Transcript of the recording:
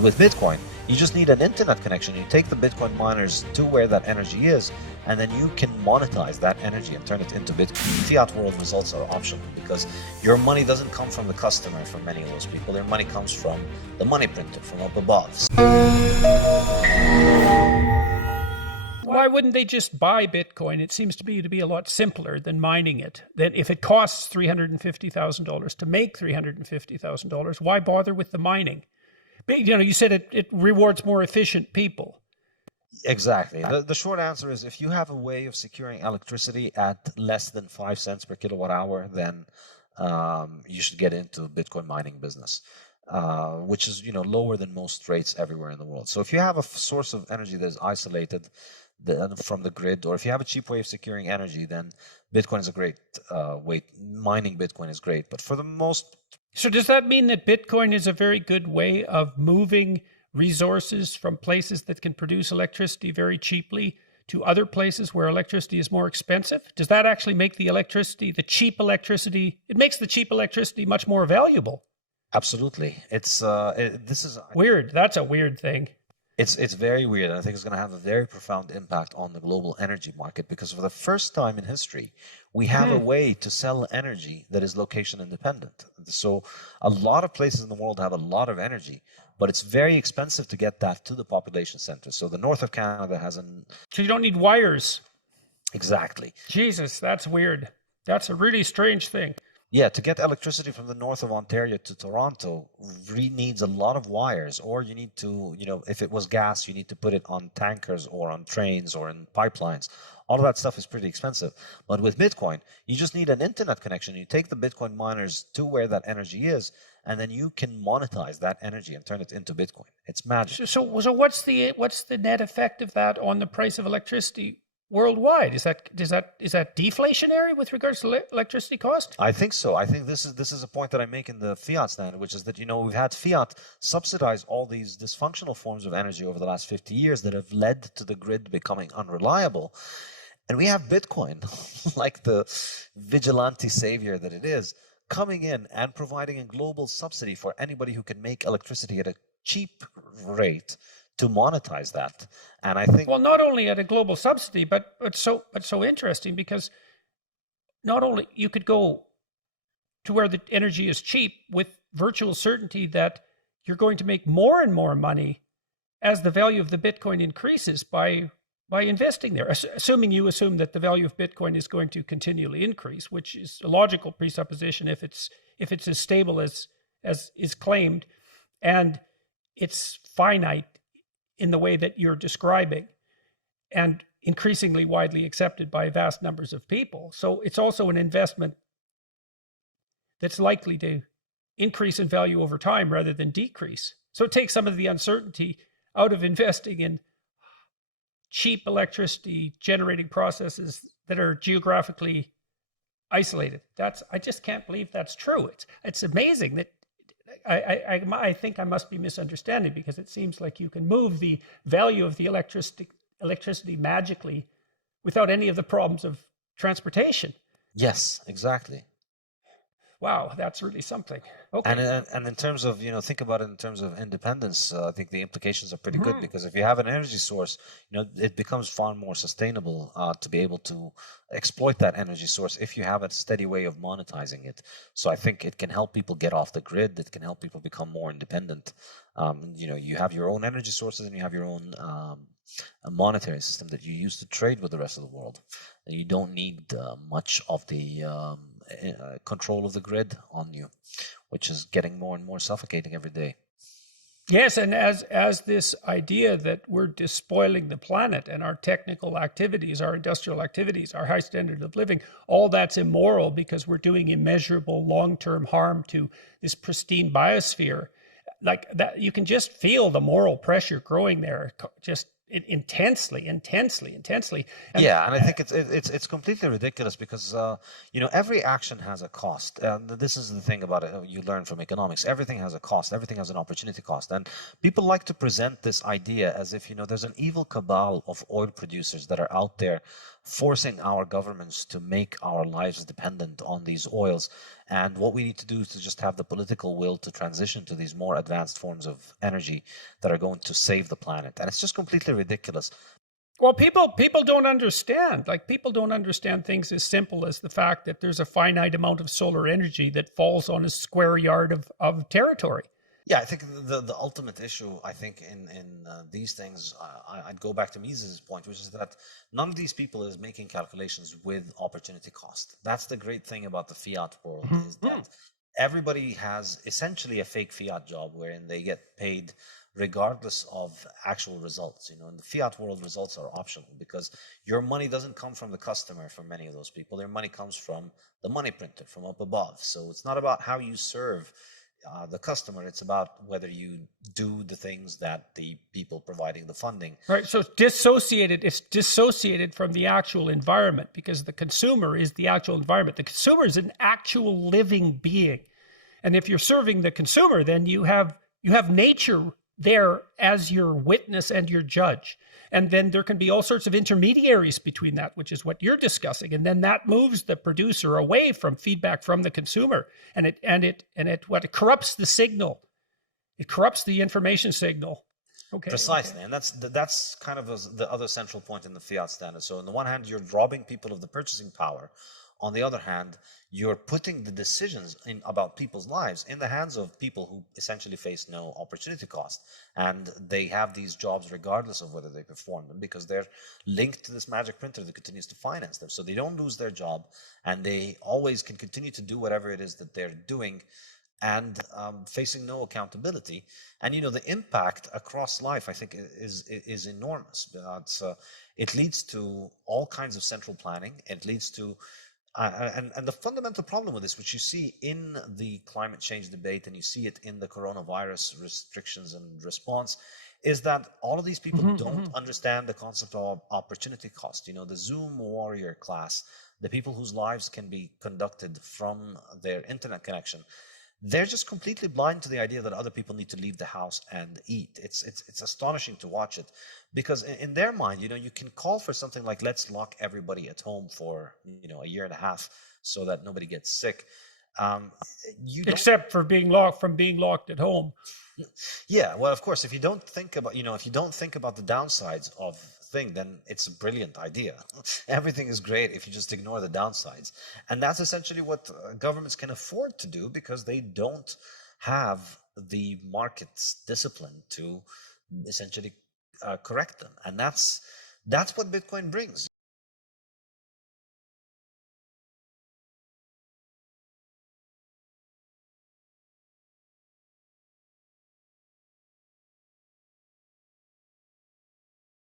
With Bitcoin, you just need an internet connection. You take the Bitcoin miners to where that energy is, and then you can monetize that energy and turn it into Bitcoin. Fiat world results are optional because your money doesn't come from the customer for many of those people. Their money comes from the money printer, from up above. Why wouldn't they just buy Bitcoin? It seems to me to be a lot simpler than mining it. Then if it costs $350,000 to make $350,000, why bother with the mining? You said it rewards more efficient people. Exactly. The short answer is if you have a way of securing electricity at less than 5 cents per kilowatt hour, then you should get into Bitcoin mining business, which is lower than most rates everywhere in the world. So if you have a source of energy that is isolated from the grid, or if you have a cheap way of securing energy, then Bitcoin is a great way. Mining Bitcoin is great, but for the most. So does that mean that Bitcoin is a very good way of moving resources from places that can produce electricity very cheaply to other places where electricity is more expensive? Does that actually make the cheap electricity, it makes the cheap electricity much more valuable? Absolutely. This is weird. That's a weird thing. It's very weird, and I think it's going to have a very profound impact on the global energy market, because for the first time in history, we have a way to sell energy that is location independent. So a lot of places in the world have a lot of energy, but it's very expensive to get that to the population center. So the north of Canada has So you don't need wires. Exactly. Jesus, that's weird. That's a really strange thing. Yeah, to get electricity from the north of Ontario to Toronto needs a lot of wires, or you need to, if it was gas, you need to put it on tankers or on trains or in pipelines. All of that stuff is pretty expensive. But with Bitcoin, you just need an internet connection. You take the Bitcoin miners to where that energy is, and then you can monetize that energy and turn it into Bitcoin. It's magic. So what's the net effect of that on the price of electricity worldwide? Is that deflationary with regards to electricity cost? I think so. I think this is a point that I make in the fiat stand, which is that we've had fiat subsidize all these dysfunctional forms of energy over the last 50 years that have led to the grid becoming unreliable. And we have Bitcoin, like the vigilante savior that it is, coming in and providing a global subsidy for anybody who can make electricity at a cheap rate to monetize that. And I think, well, not only at a global subsidy, but so interesting, because not only you could go to where the energy is cheap with virtual certainty that you're going to make more and more money as the value of the Bitcoin increases by investing there, assuming that the value of Bitcoin is going to continually increase, which is a logical presupposition if it's as stable as is claimed, and it's finite in the way that you're describing, and increasingly widely accepted by vast numbers of people. So it's also an investment that's likely to increase in value over time rather than decrease. So it takes some of the uncertainty out of investing in cheap electricity generating processes that are geographically isolated. I just can't believe that's true. It's amazing that I think I must be misunderstanding, because it seems like you can move the value of the electricity magically without any of the problems of transportation. Yes, exactly. Wow, that's really something. Okay. And in terms of, think about it in terms of independence, I think the implications are pretty good, because if you have an energy source, it becomes far more sustainable to be able to exploit that energy source if you have a steady way of monetizing it. So I think it can help people get off the grid. It can help people become more independent. You have your own energy sources, and you have your own a monetary system that you use to trade with the rest of the world. And you don't need much of the control of the grid on you, which is getting more and more suffocating every day. Yes, and as this idea that we're despoiling the planet, and our technical activities, our industrial activities, our high standard of living, all that's immoral because we're doing immeasurable long-term harm to this pristine biosphere, like that, you can just feel the moral pressure growing there, just intensely. And yeah, and I think it's completely ridiculous, because every action has a cost, and this is the thing about it. You learn from economics. Everything has a cost. Everything has an opportunity cost, and people like to present this idea as if there's an evil cabal of oil producers that are out there forcing our governments to make our lives dependent on these oils. And what we need to do is to just have the political will to transition to these more advanced forms of energy that are going to save the planet. And it's just completely ridiculous. Well, people don't understand. Like, people don't understand things as simple as the fact that there's a finite amount of solar energy that falls on a square yard of territory. Yeah, I think the ultimate issue, I think, in these things, I'd go back to Mises' point, which is that none of these people is making calculations with opportunity cost. That's the great thing about the fiat world, is that everybody has essentially a fake fiat job wherein they get paid regardless of actual results. In the fiat world, results are optional because your money doesn't come from the customer for many of those people. Their money comes from the money printer, from up above. So it's not about how you serve the customer. It's about whether you do the things that the people providing the funding. Right. So it's dissociated from the actual environment, because the consumer is the actual environment. The consumer is an actual living being. And if you're serving the consumer, then you have nature there as your witness and your judge. And then there can be all sorts of intermediaries between that, which is what you're discussing. And then that moves the producer away from feedback from the consumer. And it corrupts the signal. It corrupts the information signal. Okay. Precisely. Okay. And that's kind of the other central point in the fiat standard. So on the one hand, you're robbing people of the purchasing power. On the other hand, you're putting the decisions about people's lives in the hands of people who essentially face no opportunity cost. And they have these jobs regardless of whether they perform them, because they're linked to this magic printer that continues to finance them. So they don't lose their job, and they always can continue to do whatever it is that they're doing, and facing no accountability. And the impact across life, I think, is enormous. It leads to all kinds of central planning. It leads to and the fundamental problem with this, which you see in the climate change debate and you see it in the coronavirus restrictions and response, is that all of these people don't understand the concept of opportunity cost. The Zoom warrior class, the people whose lives can be conducted from their internet connection, they're just completely blind to the idea that other people need to leave the house and eat. It's astonishing to watch it, because in their mind, you can call for something like, let's lock everybody at home for a year and a half so that nobody gets sick. Except for being locked at home. Yeah, well, of course, if you don't think about the downsides of thing, then it's a brilliant idea. Everything is great if you just ignore the downsides. And that's essentially what governments can afford to do, because they don't have the market's discipline to essentially correct them. And that's what Bitcoin brings.